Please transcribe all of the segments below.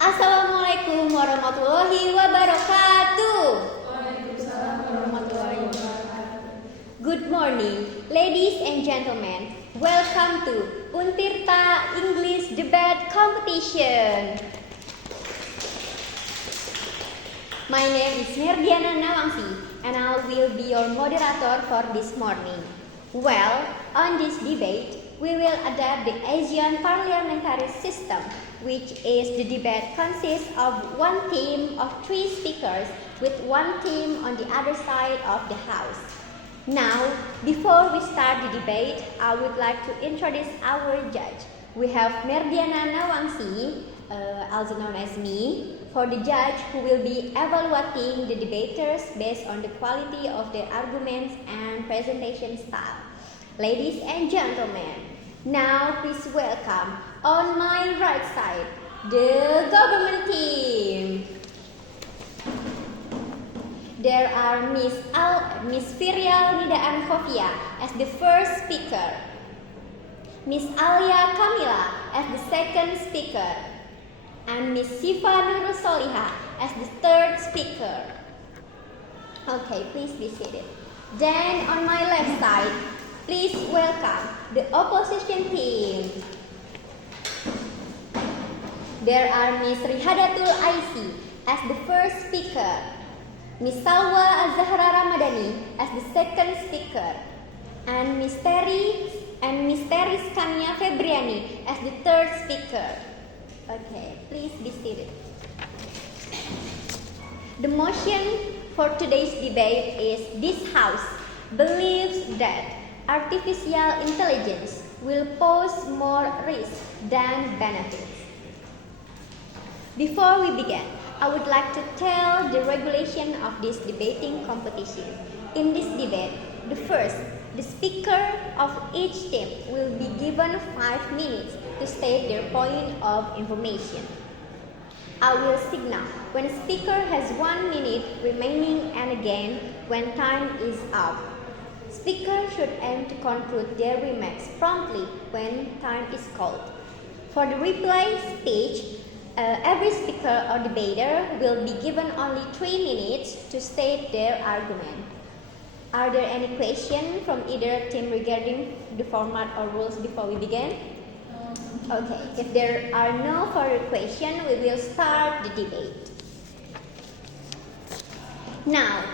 Assalamualaikum warahmatullahi wabarakatuh. Waalaikumsalam warahmatullahi wabarakatuh. Good morning, ladies and gentlemen. Welcome to Untirta English Debate Competition. My name is Merdiana Nawangsih, and I will be your moderator for this morning. Well, on this debate, we will adapt the Asian parliamentary system, which is the debate consists of one team of 3 speakers with one team on the other side of the house. Now, before we start the debate, I would like to introduce our judge. We have Merdiana Nawangsih, also known as me, for the judge who will be evaluating the debaters based on the quality of their arguments and presentation style. Ladies and gentlemen, now please welcome on my right side the government team. There are Miss Firyal, Nidaan, Khofiyya as the first speaker, Miss Alya Kamila as the second speaker, and Miss Syifa Nurul Sholihah as the third speaker. Okay, please be seated. Then on my left side, please welcome the opposition team. There are Miss Rihhadatul Aisy as the first speaker, Miss Salwa Azzahra Ramadhani as the second speaker, and Miss Teris Kania Febriani as the third speaker. Okay, please be seated. The motion for today's debate is this House believes that artificial intelligence will pose more risk than benefits. Before we begin, I would like to tell the regulation of this debating competition. In this debate, the speaker of each team will be given 5 minutes to state their point of information. I will signal when a speaker has 1 minute remaining and again when time is up. Speakers should aim to conclude their remarks promptly when time is called. For the reply stage, every speaker or debater will be given only 3 minutes to state their argument. Are there any questions from either team regarding the format or rules before we begin? Okay, if there are no further questions, we will start the debate. Now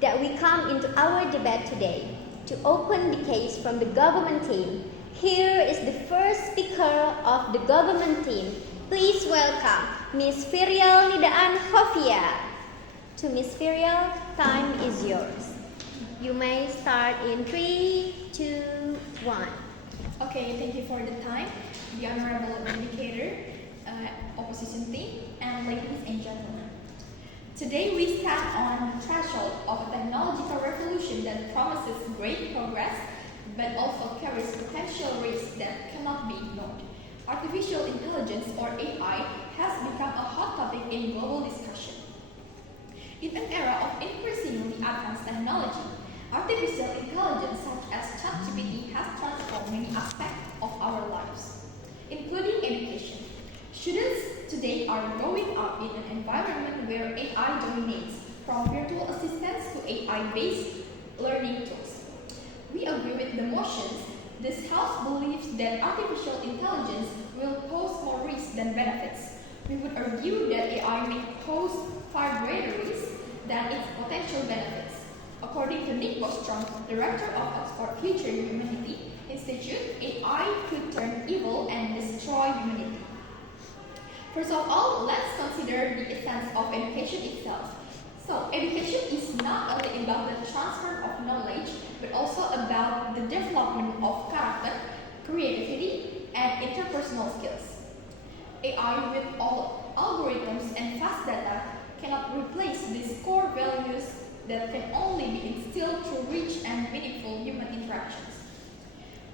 that we come into our debate today, to open the case from the government team, here is the first speaker of the government team. Please welcome Miss Firyal Nidaan Khofiyya. To Miss Firyal, time is yours. You may start in 3, 2, 1. Okay, thank you for the time, the honorable indicator, opposition team, and ladies and gentlemen. Today we stand on the threshold of a technological revolution that promises great progress, but also carries potential risks that cannot be ignored. Artificial intelligence, or AI, has become a hot topic in global discussion. In an era of increasingly advanced technology, artificial intelligence such as ChatGPT has transformed many aspects of our lives, including education. Students today are growing up in an environment where AI dominates, from virtual assistants to AI-based learning tools. We agree with the motions. This House believes that artificial intelligence will pose more risks than benefits. We would argue that AI may pose far greater risks than its potential benefits. According to Nick Bostrom, director of Oxford Future Humanity Institute, AI could turn evil and destroy humanity. First of all, let's consider the essence of education itself. So, education is not only about the transfer of knowledge, but also about the development of character, creativity, and interpersonal skills. AI with all algorithms and fast data cannot replace these core values that can only be instilled through rich and meaningful human interactions.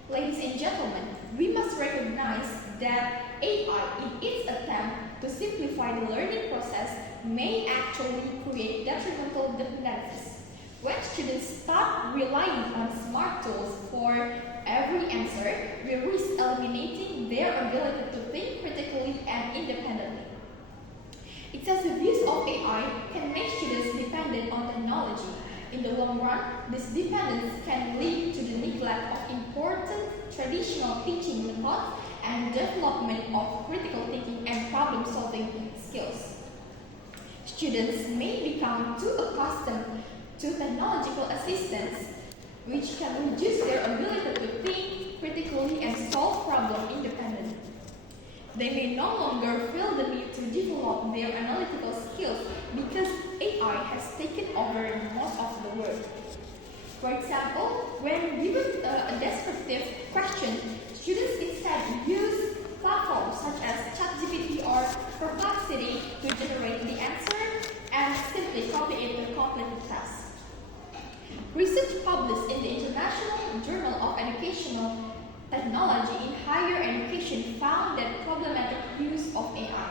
Ladies and gentlemen, we must recognize that AI, in its attempt to simplify the learning process, may actually create detrimental dependencies. When students start relying on smart tools tools for every answer, we risk eliminating their ability to think critically and independently. Excessive use of AI can make students dependent on technology. In the long run, this dependence can lead to the neglect of important traditional teaching methods and development of critical thinking and problem-solving skills. Students may become too accustomed to technological assistance, which can reduce their ability to think critically and solve problems independently. They may no longer feel the need to develop their analytical skills because AI has taken over most of the work. For example, when given a descriptive question, students instead use platforms such as ChatGPT or Perplexity to generate the answer and simply copy it to complete the task. Research published in the International Journal of Educational Technology in Higher Education found that problematic use of AI,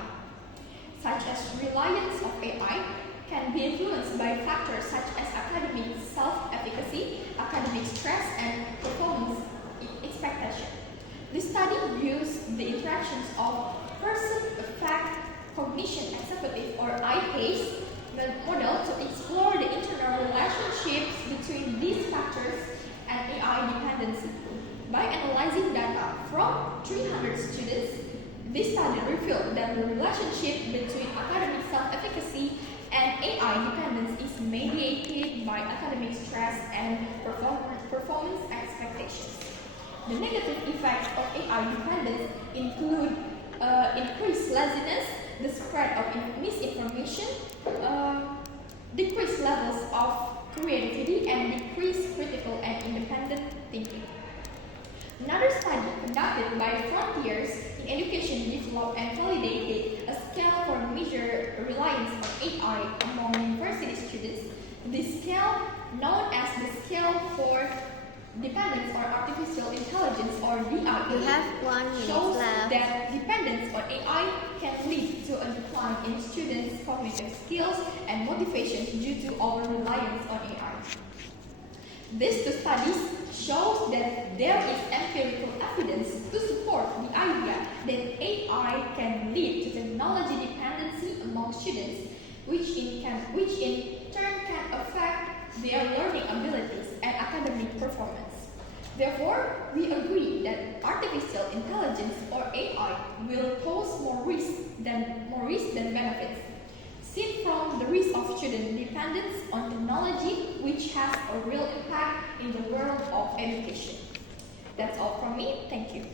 such as reliance of AI, can be influenced by factors such as academic self-efficacy, academic stress, and performance expectation. This study views the interactions of person-effect cognition executive or IPACE model to explore the internal relationships between these factors and AI dependency. By analyzing data from 300 students, this study revealed that the relationship between academic self-efficacy and AI dependence is mediated by academic stress and performance expectations. The negative effects of AI dependence include increased laziness, the spread of misinformation, decreased levels of creativity, and decreased critical and independent thinking. Another study conducted by Frontiers in Education developed and validated a scale for measure reliance on AI among university students. This scale, known as the Scale for Dependence on Artificial Intelligence or DIE, You have 1 minute shows left. that dependence on AI can lead to a decline in students' cognitive skills and motivation due to over-reliance on AI. These two studies shows that there is empirical evidence to support the idea that AI can lead to technology dependency among students, which in turn can affect their learning abilities and academic performance. Therefore, we agree that artificial intelligence or AI will pose more risk than benefits. Seen from the risk of student dependence on technology, which has a real impact in the world of education. That's all from me. Thank you.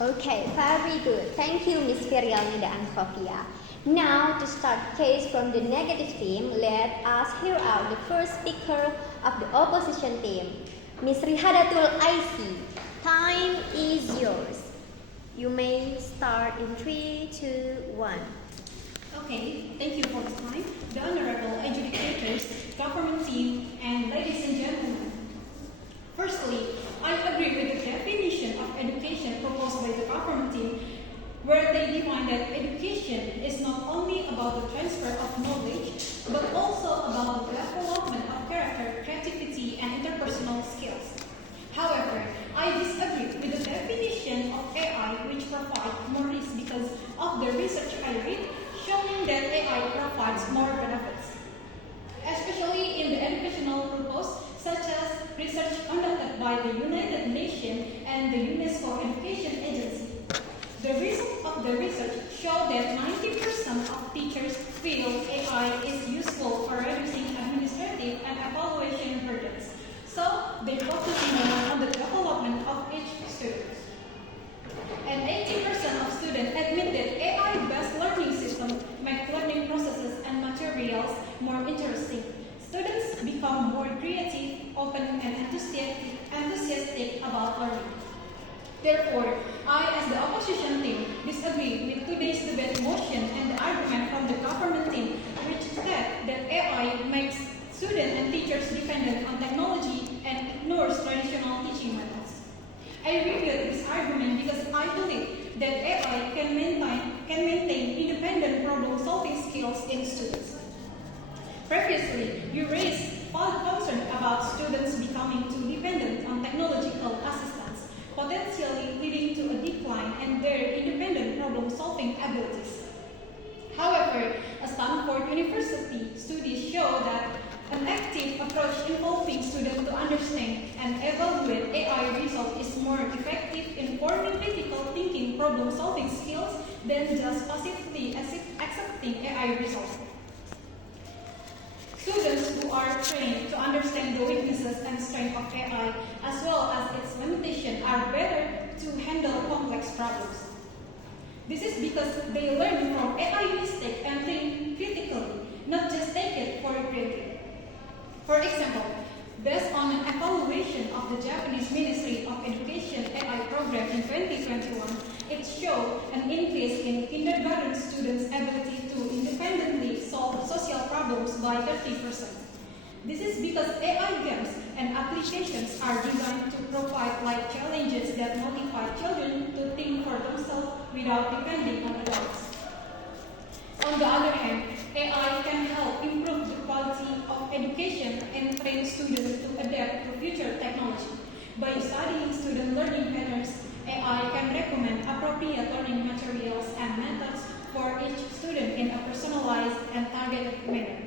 Okay, very good. Thank you, Ms. Firyal, Nidaan, Khofiyya. Now, to start case from the negative team, let us hear out the first speaker of the opposition team, Ms. Rihhadatul Aisy. Time is yours. You may start in 3, 2, 1. Okay, thank you for the time. The Honorable Adjudicators, government team, and ladies and gentlemen. Firstly, I agree with the definition of education proposed by the government team, where they define that education is not only about the transfer of knowledge, but also about the development of character, creativity, and interpersonal skills. However, I disagree with the definition of AI, which provides more risk because of the research I read, showing that AI provides more benefits, especially in the educational purpose, such as research conducted by the United Nations and the UNESCO Education Agency. The results of the research show that 90% of teachers feel AI is useful for reducing administrative and evaluation burdens, so they focus more on the development of each student. And 80% of students admit that AI-based learning systems make learning processes and materials more interesting. Students become more creative, open, and enthusiastic about learning. Therefore, I, as the opposition team, disagree with today's debate motion and the argument from the government team, which state that AI makes students and teachers dependent on technology and ignores traditional teaching methods. I refute this argument because I believe that AI can maintain independent problem-solving skills in students. Previously, you raised concern about students becoming becoming too dependent on technological assistance, potentially leading to a decline in their independent problem-solving abilities. However, a Stanford University studies show that an active approach involving students to understand and evaluate AI results is more effective in forming critical thinking problem-solving skills than just passively accepting AI results. Students who are trained to understand the weaknesses and strengths of AI as well as its limitations are better to handle complex problems. This is because they learn from AI mistakes and think critically, not just take it for granted. For example, based on an evaluation of the Japanese Ministry of Education AI program in 2021, it showed an increase in kindergarten students' ability to independently solve social problems by 30%. This is because AI games and applications are designed to provide life challenges that motivate children to think for themselves without depending on adults. On the other hand, AI can help improve the quality of education and train students to adapt to future technology. By studying student learning patterns, AI can recommend appropriate learning materials and methods for each student in a personalized and targeted manner,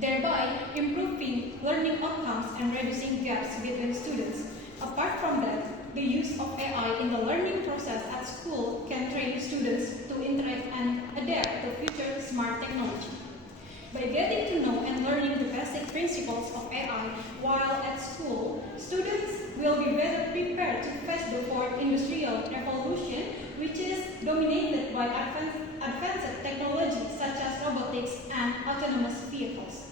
thereby improving learning outcomes and reducing gaps between students. Apart from that, the use of AI in the learning process at school can train students to interact and adapt to future smart technology. By getting to know and learning the basic principles of AI while at school, students will be better prepared to face the fourth industrial revolution, which is dominated by advanced technology such as robotics and autonomous vehicles.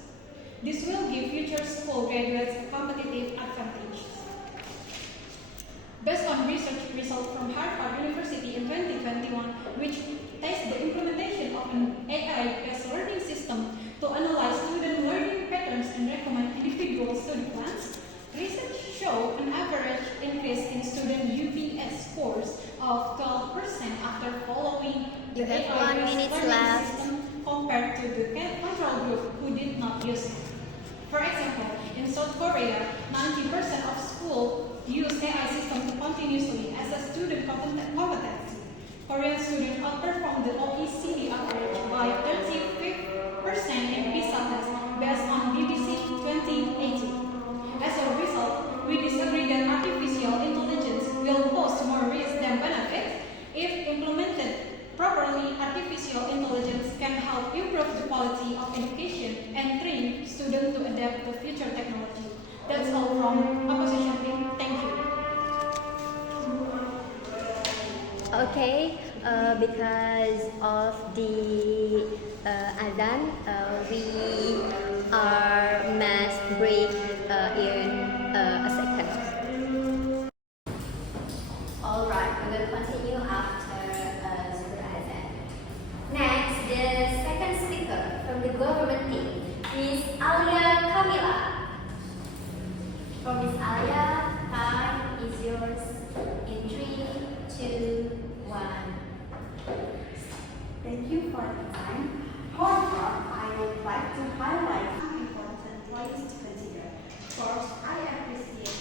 This will give future school graduates a competitive advantage. Based on research results from Harvard University in 2021, which tests the implementation of an AI-based learning system to analyze student learning patterns and recommend individual study plans, research showed an average increase in student UPS scores of 12% after following the AI-based learning system compared to the control group who did not use it. For example, in South Korea, 90% of schools use AI system continuously as a student competency. Korean students outperform the OECD average by 35% in PISA test based on BBC 2018. As a result, we disagree that artificial intelligence will pose more risk than benefit. If implemented properly, artificial intelligence can help improve the quality of education and train students to adapt to future technology. That's all from opposition team. Thank you. Okay, because of the Azan, we are mass break in a second. Alright, we will continue after the Azan. Next, the second speaker from the government team is Alya Kamila. For Miss Alya, time is yours in 3, 2, 1. Thank you for the time. However, I would like to highlight some important points to consider. First, I appreciate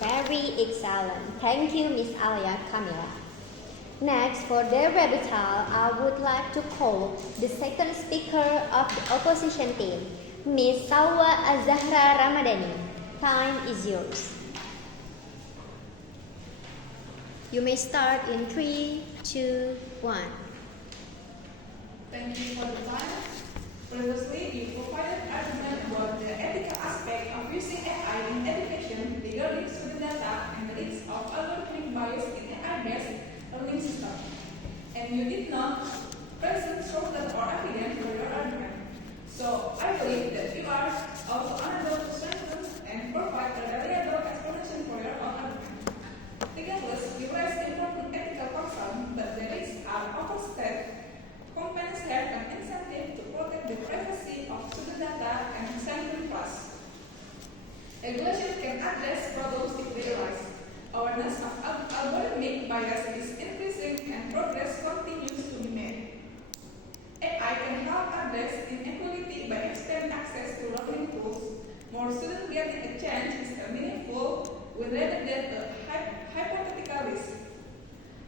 Very excellent. Thank you, Miss Alya Kamila. Next, for their rebuttal, I would like to call the second speaker of the opposition team, Miss Salwa Azzahra Ramadhani. Time is yours. You may start in 3, 2, 1. Thank you for the time. Previously, you provided argument about the ethical aspect of using AI in education regarding student data and the risks of algorithmic bias in AI-based learning system. And you did not present source data or evidence for your argument. So, I believe that you are also unable to strengthen and provide a reliable explanation for your own argument. Regardless, you raise important ethical concern that the risks are overstated. Companies have an incentive to protect the privacy of student data and sanctuary trust. Regulation can address problems if they arise. Awareness of algorithmic bias is increasing and progress continues to be made. AI can help address inequality by expanding access to learning tools. More students getting a chance is a meaningful rather than a hypothetical risk.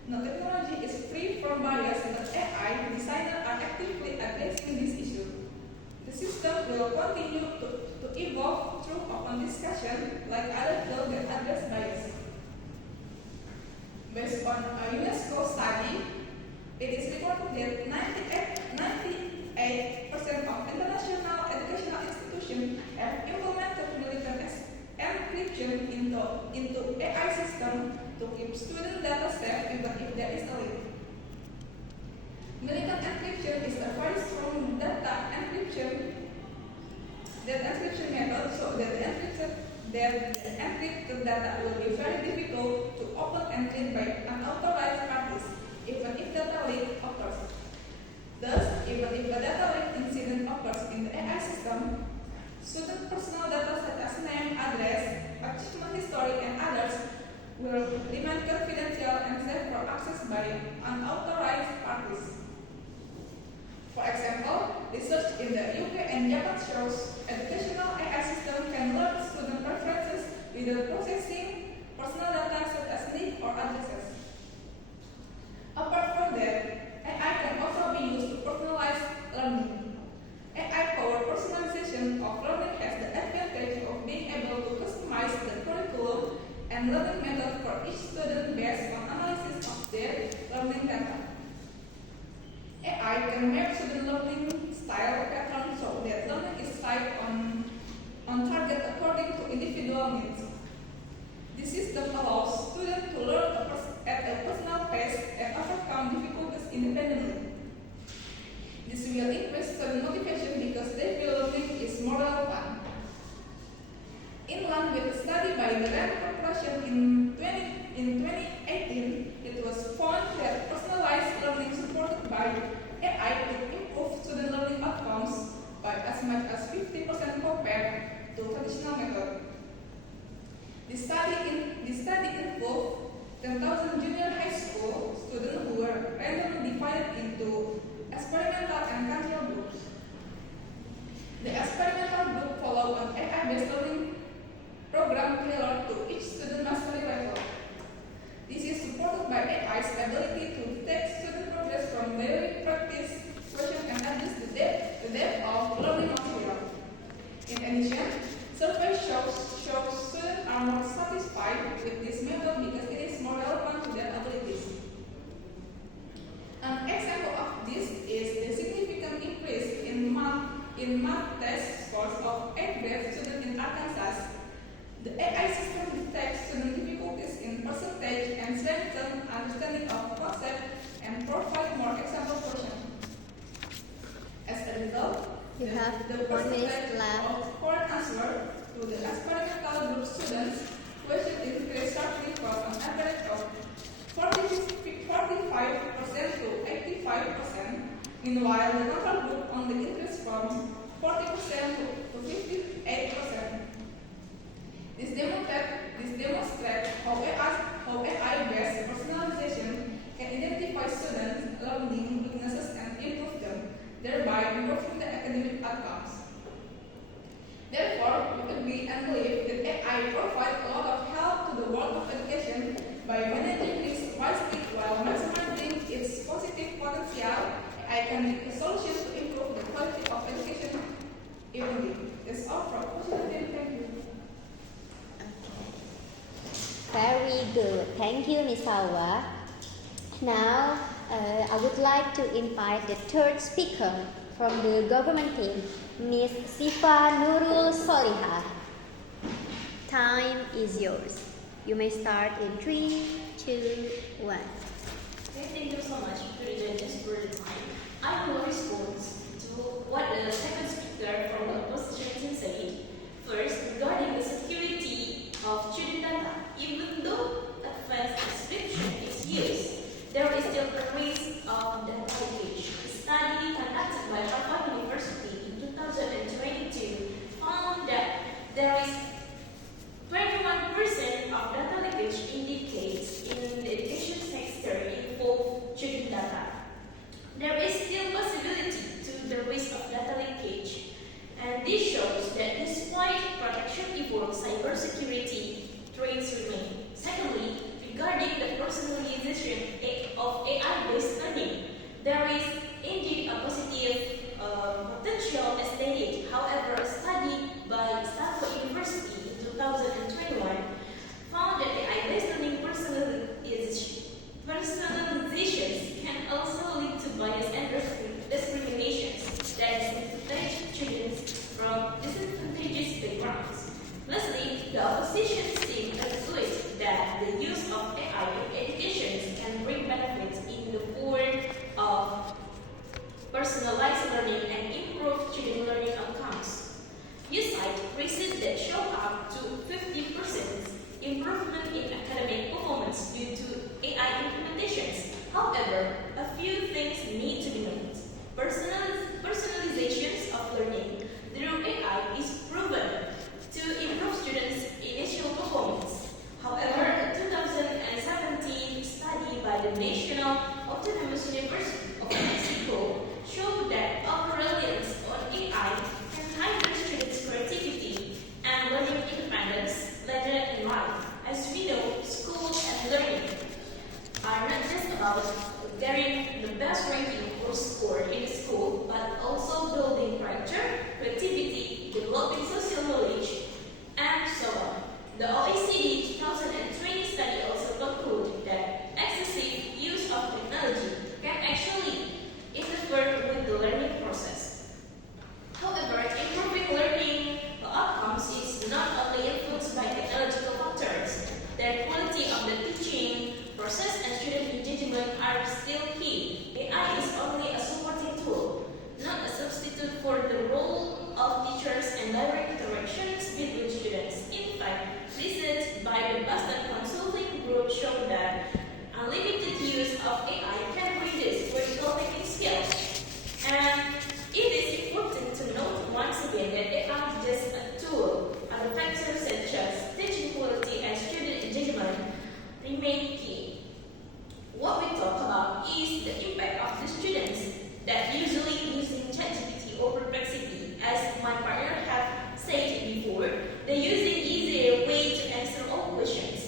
No technology is free from bias, but AI designers are actively addressing this issue. The system will continue to evolve through open discussion like other tools that address bias. Based on a UNESCO study, it is reported that 98% of international educational institutions have implemented militant encryption into AI system to keep student data safe even if there is a leak. Militant encryption is a very strong data encryption method so that the encrypted data will be very difficult to open and read by unauthorized parties, even if data leak occurs. Thus, even if a data leak incident occurs in the AI system, student personal data such as name, address, achievement history, and others will remain confidential and safe for access by unauthorized parties. For example, research in the UK and Japan shows educational AI system can learn student preferences without processing personal data such as name or addresses. Apart from that, AI can also be used to personalize learning. AI-powered personalization of learning has the advantage of being able to customize the curriculum and learning method for each student based on analysis of their learning data. AI can map student learning style patterns so that learning is tied on target according to individual needs. This system allows students to learn at a personal pace and overcome difficulties independently. This will increase student motivation because they feel learning is more fun. In line with a study by the Rand Corporation in 2018, it was found that personalized learning supported by AI could improve student learning outcomes by as much as 50% compared to traditional method. The study involved 10,000 junior high school students who were randomly divided into experimental and control groups. The experimental group followed an AI-based learning program tailored to each student mastery level. This is supported by AI's ability to detect student progress from daily practice questions and adjust the depth of learning material. In addition, survey shows students are more satisfied with this method because it is more relevant to their abilities. An example of this is the significant increase in math test scores of 8th grade students in Arkansas. The AI system detects student difficulties in percentage and strengthens understanding of concept and provide more example questions. As a result, You have the 1 minute percentage left. of correct answer to the experimental group students question increased sharply from an average of 45% to 85%. Meanwhile, the control group only increased from 40% to 58%. This demonstrates how AI-based personalization can identify students' learning weaknesses and improve them, thereby improving the academic outcomes. Therefore, we agree and believe that AI provides a lot of help to the education by managing this wisely while maximizing its positive potential. AI can be a solution to improve the quality of education evenly. That's all from Opposition. Thank you. Very good. Thank you, Ms. Salwa. Now, I would like to invite the third speaker from the government team, Ms. Syifa Nurul Sholihah. Time is yours. You may start in 3, 2, 1. Okay, thank you so much to the judges for the time. I will respond to what the second speaker from the opposition team said. First, regarding the security of student data, even though advanced encryption is used, there is still a risk of data leakage. A study conducted by Harvard University in 2022 found that there is 21% of data leakage indicates in the education sector involve student data. There is still possibility to the risk of data leakage, and this shows that despite protection efforts, cybersecurity threats remain. Secondly, regarding the personalization of AI-based learning, there is indeed a positive potential as stated. However, a study by Salwa University in 2021 found that AI-based learning personalizations can also lead to bias and discriminations that disadvantage students from disadvantaged backgrounds. Lastly, the opposition team agrees that the use of AI in education can bring benefits in the form of personalized learning and improve student learning outcomes. You cite research that show up to 50% improvement in academic performance due to AI implementations. However, a few things need to be noted. Personalizations of learning through AI is proven to improve students' initial performance. However, a 2017 study by the National Autonomous University of Mexico showed that over-reliance on AI can hinder students' creativity and learning independence later in life. As we know, school and learning are not just about getting the best ranking or score in school, but also building character, creativity, developing social knowledge, and so on. The OECD 2020 study also concluded that excessive use of technology can actually interfere with the learning process. However, improving learning outcomes is not only influenced by technological factors. The quality of the teaching process and student engagement are still key. AI is only a supporting tool, not a substitute for the role of teachers and direct interactions between students. In fact, research by the Boston Consulting Group showed that unlimited use of AI can reduce critical thinking skills. And it is important to note once again that AI is just a tool. Other factors such as teaching quality and student engagement remain key. What we talk about is the impact of the students that usually using ChatGPT or Perplexity. As my partner have said before, they're using easier way to answer all questions.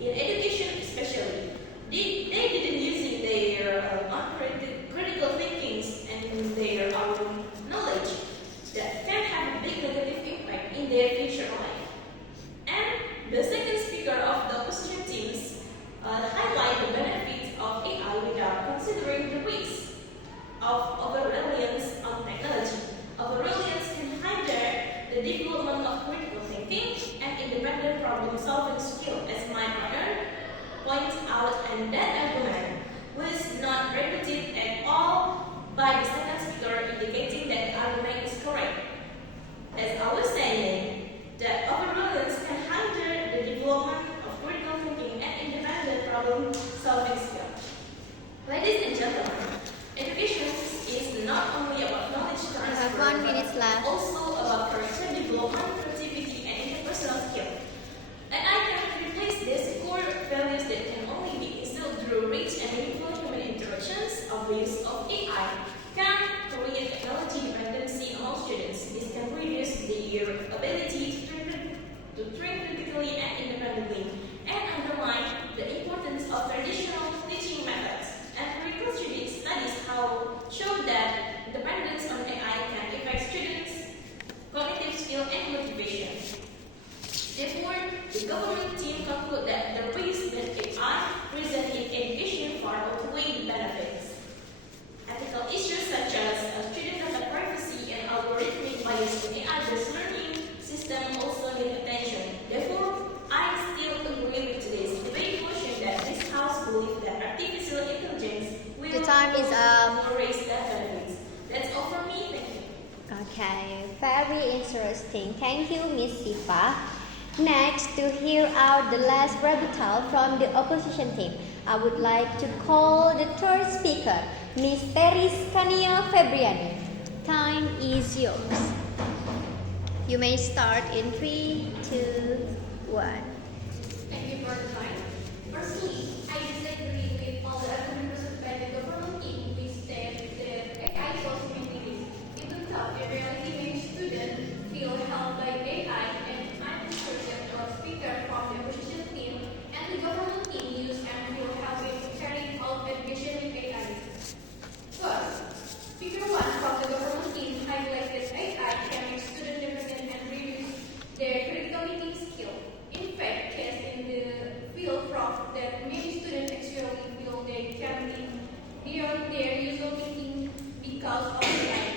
In education especially, they didn't using their critical thinkings and their knowledge that can have a big negative impact in their future life. And the second speaker of the opposition teams highlight the benefits of AI without considering the risks of over-reliance on technology. Over-reliance can hinder the development of critical thinking and independent problem-solving skill, as my partner points out, and that argument was not repeated at all by the second speaker, indicating that the argument is correct. As I was saying, that over-reliance can hinder the development of critical thinking and independent problem-solving skills. Ladies and gentlemen, education is not only about knowledge transfer, have 1 minute but left. also about character development, creativity, and interpersonal skill. And I can replace these core values that can only be instilled through rich and meaningful human interactions of the use of AI can interesting. Thank you, Miss Syifa. Next, to hear out the last rebuttal from the opposition team, I would like to call the third speaker, Miss Teris Kania Febriani. Time is yours. You may start in 3, 2, 1. Thank you for the time. Firstly, I disagree with all the arguments presented by the government team which state that AI was mainly it turns out in reality many students feel helped by AI, and I'm sure that the speaker from the opposition team and the government team use and will help in carrying out education with AI. First, speaker 1 from the government team highlighted AI can make students independent and reduce their critical thinking skill. In fact, case in the field from that many students actually feel they can think beyond their usual thinking because of AI.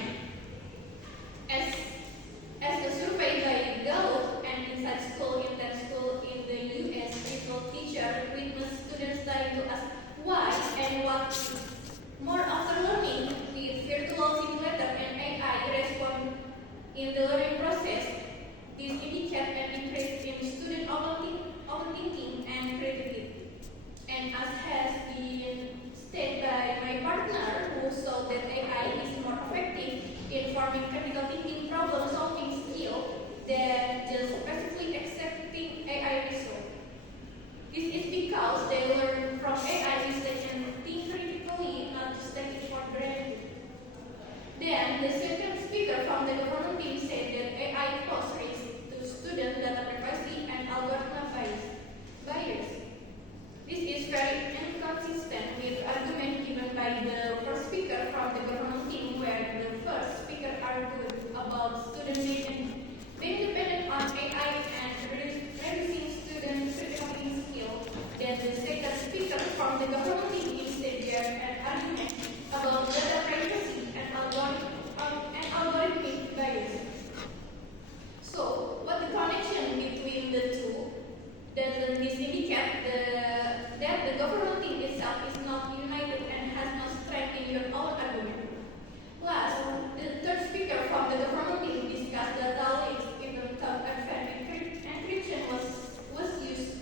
As a survey by Gallup and Inside School Intern School in the US, people teacher witness students starting to ask why and what more after learning the virtual simulator and AI respond in the learning process. This indicates an increase in student open thinking and creativity. And as has been stated by my partner who saw that AI is more effective in forming critical thinking problem solving skill than just passively accepting AI result. This is because they learn from AI mistakes and think critically, not just take it for granted. Then the second speaker from the government team said that AI poses risk to student data privacy and algorithm bias. This is very inconsistent with argument given by the first speaker from the government team, where the first speaker argued about student being dependent on AI and reducing student critical thinking skill. Then the second speaker from the government team instead gave an argument about data privacy and algorithmic bias. So, what the connection between the two? Doesn't this indicate that the government team itself is not united and has no strength in your own argument? Plus, the third speaker from the government team discussed data leaks even though encryption was used,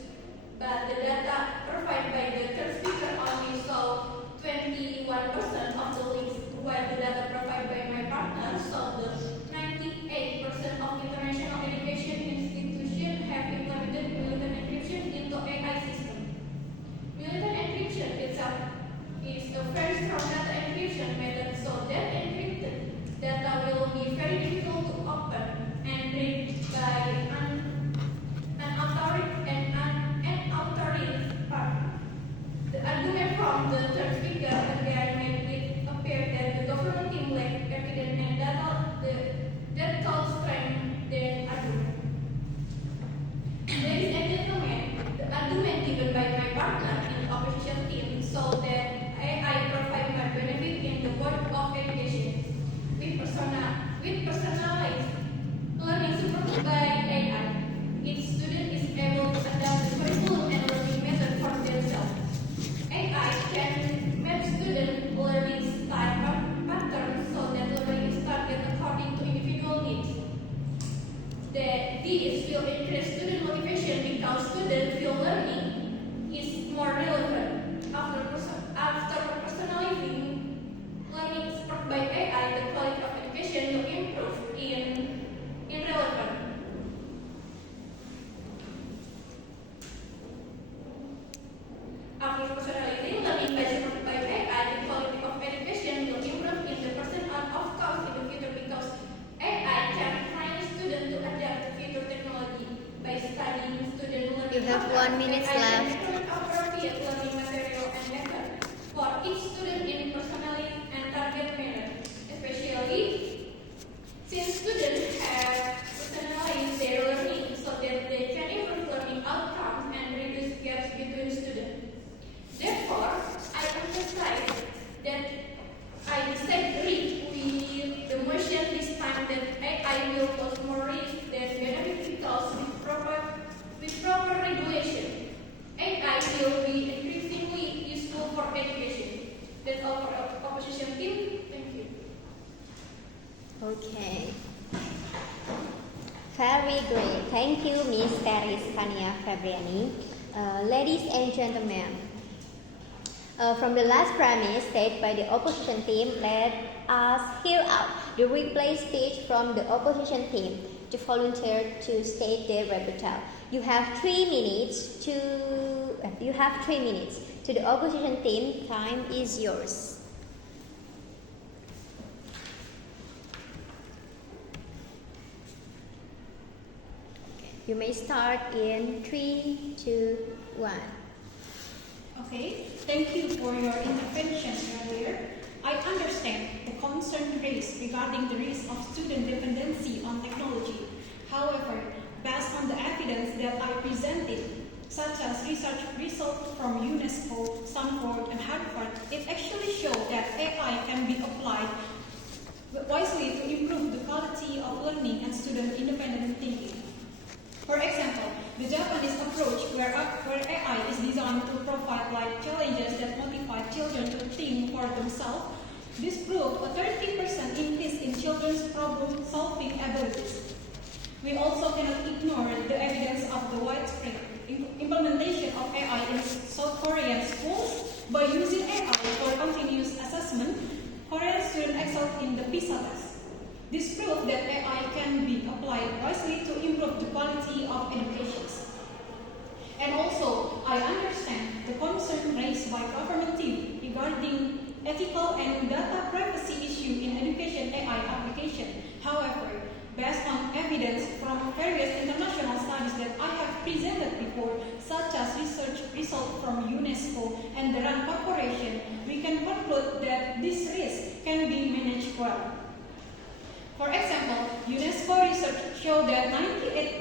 but the data provided by the third speaker only saw 21% of the leaks, while the data provided by my partner saw the 98% of international education institutions have implemented militant encryption into AI system. Militant encryption itself is a very strong data encryption method, so that encrypted data will be very difficult to open and read by unauthorized party. The argument from the third speaker again made it appear that the government team lacked evidence and that caused strength their argument. Ladies and gentlemen, the argument given by my partner in the opposition team saw that AI provides more benefit in the world of education. With personalized learning supported by AI, each student is able to adapt the curriculum and learning method for themselves. AI can map student learning style patterns so that learning is targeted according to individual needs. This will increase student motivation because students feel learning is more relevant. After personalizing learning supported by AI, the quality of education will improve in relevance. After personalizing learning by supported by AI, the quality of education will improve in the percent and of course in the future because AI can train students to adapt to future technology by studying student learning. You have 1 minute AI can left. determine appropriate learning material and method for each student in personalized and target manner, especially since students have personalized their learning so that they can improve learning outcomes and reduce gaps between students. Therefore, I emphasize that I disagree with the motion this time that AI will cause more risk than benefit because with proper regulation, AI Thank you, Miss Teris, Kania, Febriani. Ladies and gentlemen, from the last premise stated by the opposition team, let us hear out the replay speech from the opposition team to volunteer to state their rebuttal. You have 3 minutes to the opposition team. Time is yours. You may start in 3, 2, 1. Okay, thank you for your intervention earlier. I understand the concern raised regarding the risk of student dependency on technology. However, based on the evidence that I presented, such as research results from UNESCO, Stanford, and Harvard, it actually shows that AI can be applied wisely to improve the quality of learning and student independent thinking. For example, the Japanese approach where AI is designed to provide life challenges that motivate children to think for themselves, this proved a 30% increase in children's problem-solving abilities. We also cannot ignore the evidence of the widespread implementation of AI in South Korean schools. By using AI for continuous assessment, Korean students excelled in the PISA test. This proves that AI can be applied wisely to improve the quality of education. And also, I understand the concern raised by government team regarding ethical and data privacy issue in education AI application. However, based on evidence from various international studies that I have presented before, such as research results from UNESCO and the RAND Corporation, we can conclude that this risk can be managed well. For example, UNESCO research showed that 98%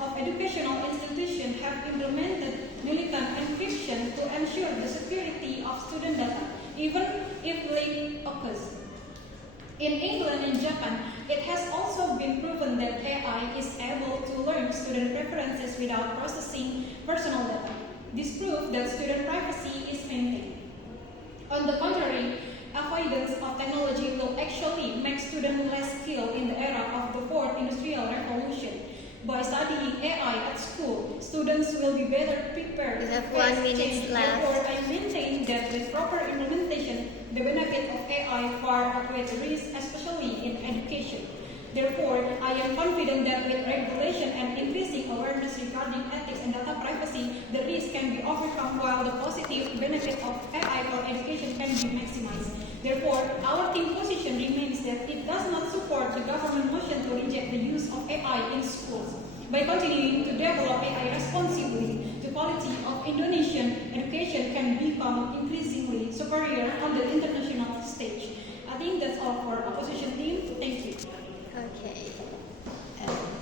of educational institutions have implemented militant encryption to ensure the security of student data, even if leak occurs. In England and Japan, it has also been proven that AI is able to learn student preferences without processing personal data. This proves that student privacy is maintained. On the contrary, avoidance of technology will actually make students less skilled in the era of the 4th Industrial Revolution. By studying AI at school, students will be better prepared We have to 1 face minute change. left. Therefore, I maintain that with proper implementation, the benefit of AI far outweighs the risk, especially in education. Therefore, I am confident that with regulation and increasing awareness regarding ethics and data privacy, the risk can be overcome while the positive benefit of AI for education can be maximized. Therefore, our team position remains that it does not support the government motion to reject the use of AI in schools. By continuing to develop AI responsibly, the quality of Indonesian education can become increasingly superior on the international stage. I think that's all for opposition team. Thank you. Okay.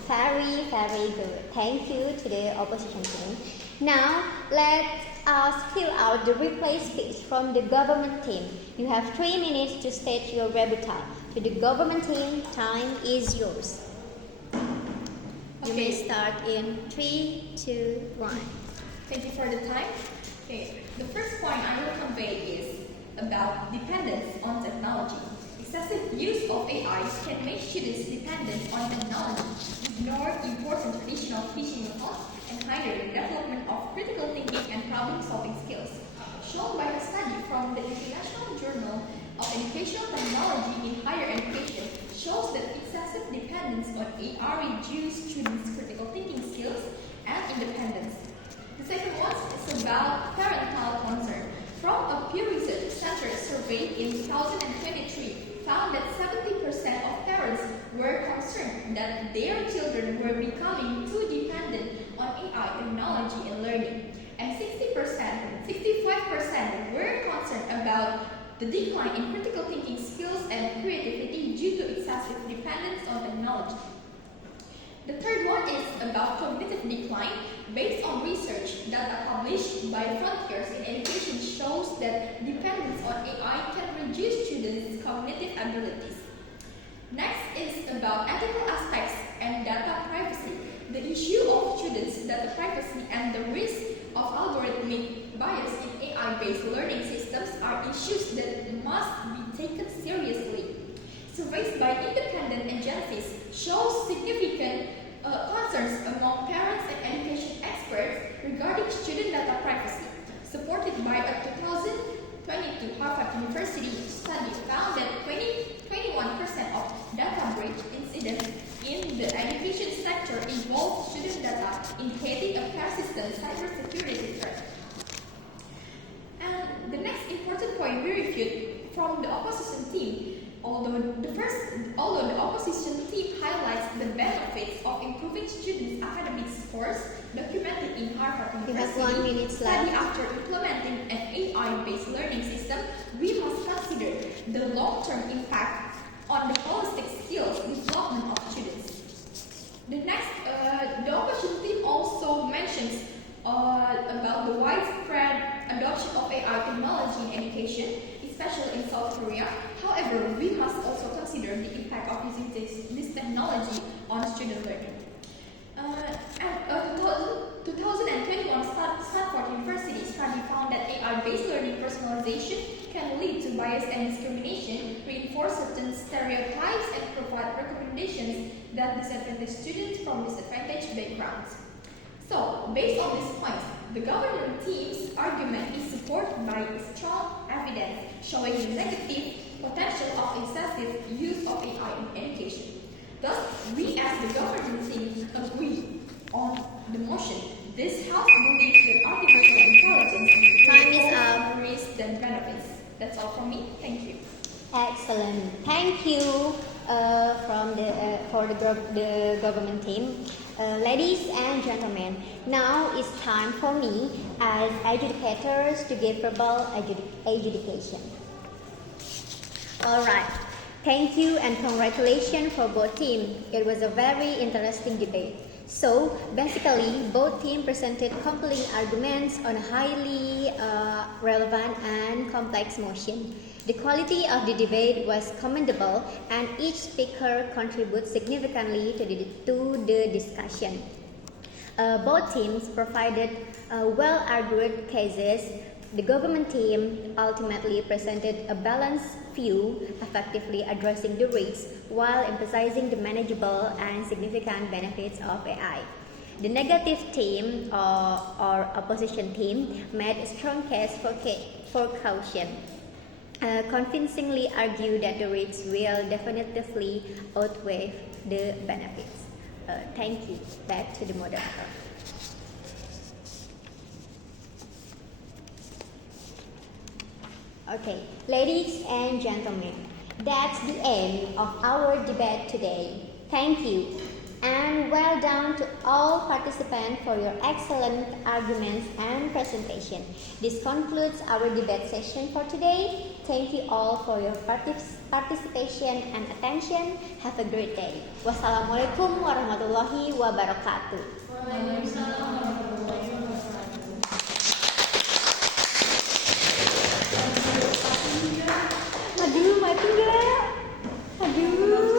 Very, very good. Thank you to the opposition team. Now, let us hear out the replay speech from the government team. You have 3 minutes to state your rebuttal. To the government team, time is yours. You may start in 3, 2, 1. Thank you for the time. Okay, the first point I will convey is about dependence on technology. Excessive use of AI can make students dependent on technology, ignore important traditional teaching methods, and hinder the development of critical thinking and problem-solving skills. Shown by a study from the International Journal of Educational Technology in Higher Education shows that excessive dependence on AI reduces students' critical thinking skills and independence. The second one is about parental concern. From a Pew Research Center survey in 2023, found that 70% of parents were concerned that their children were becoming too dependent on AI technology in learning, and 65% were concerned about the decline in critical thinking skills and creativity due to excessive dependence on technology. The third one is about cognitive decline. Based on research data published by Frontiers in Education shows that dependence on AI can reduce students' cognitive abilities. Next is about ethical aspects and data privacy. The issue of students' data privacy and the risk of algorithmic bias in AI-based learning systems are issues that must be taken seriously. Surveys by independent agencies show significant concerns among parents and education experts regarding student data privacy, supported by a 2022 Harvard University study found that 21% of data breach incidents in the education sector involve student data, indicating a persistent cybersecurity threat. And the next important point we reviewed from the opposition team, although the opposition team highlights the benefits of improving students' academic scores documented in Harvard You have University 1 minute study left. after implementing an AI-based learning system, we must consider the long-term impact on the holistic skills development of students. The opposition team also mentions about the widespread adoption of AI technology in education, especially in South Korea. However, we must also consider the impact of using this technology on student learning. And 2021 Stanford University study found that AI-based learning personalization can lead to bias and discrimination, reinforce certain stereotypes, and provide recommendations that disadvantage students from disadvantaged backgrounds. So, based on these points, the government team's argument is supported by strong evidence showing the negative potential of excessive use of AI in education. Thus, we as the government team agree on the motion. This House believes that artificial intelligence Time is will up. more risks than benefits. That's all from me. Thank you. Excellent. Thank you for the government team. Ladies and gentlemen, now it's time for me as adjudicators to give verbal adjudication. Alright. Thank you and congratulations for both teams. It was a very interesting debate. So, basically, both teams presented compelling arguments on a highly relevant and complex motion. The quality of the debate was commendable, and each speaker contributed significantly to the discussion. Both teams provided well-argued cases. The government team ultimately presented a balanced view, effectively addressing the risks while emphasizing the manageable and significant benefits of AI. The negative team or opposition team made a strong case for caution. Convincingly argued that the risks will definitively outweigh the benefits. Thank you. Back to the moderator. Okay, ladies and gentlemen, that's the end of our debate today. Thank you, and well done to all participants for your excellent arguments and presentation. This concludes our debate session for today. Thank you all for your participation and attention. Have a great day. Wassalamualaikum warahmatullahi wabarakatuh. Aduh, mati enggak? Aduh.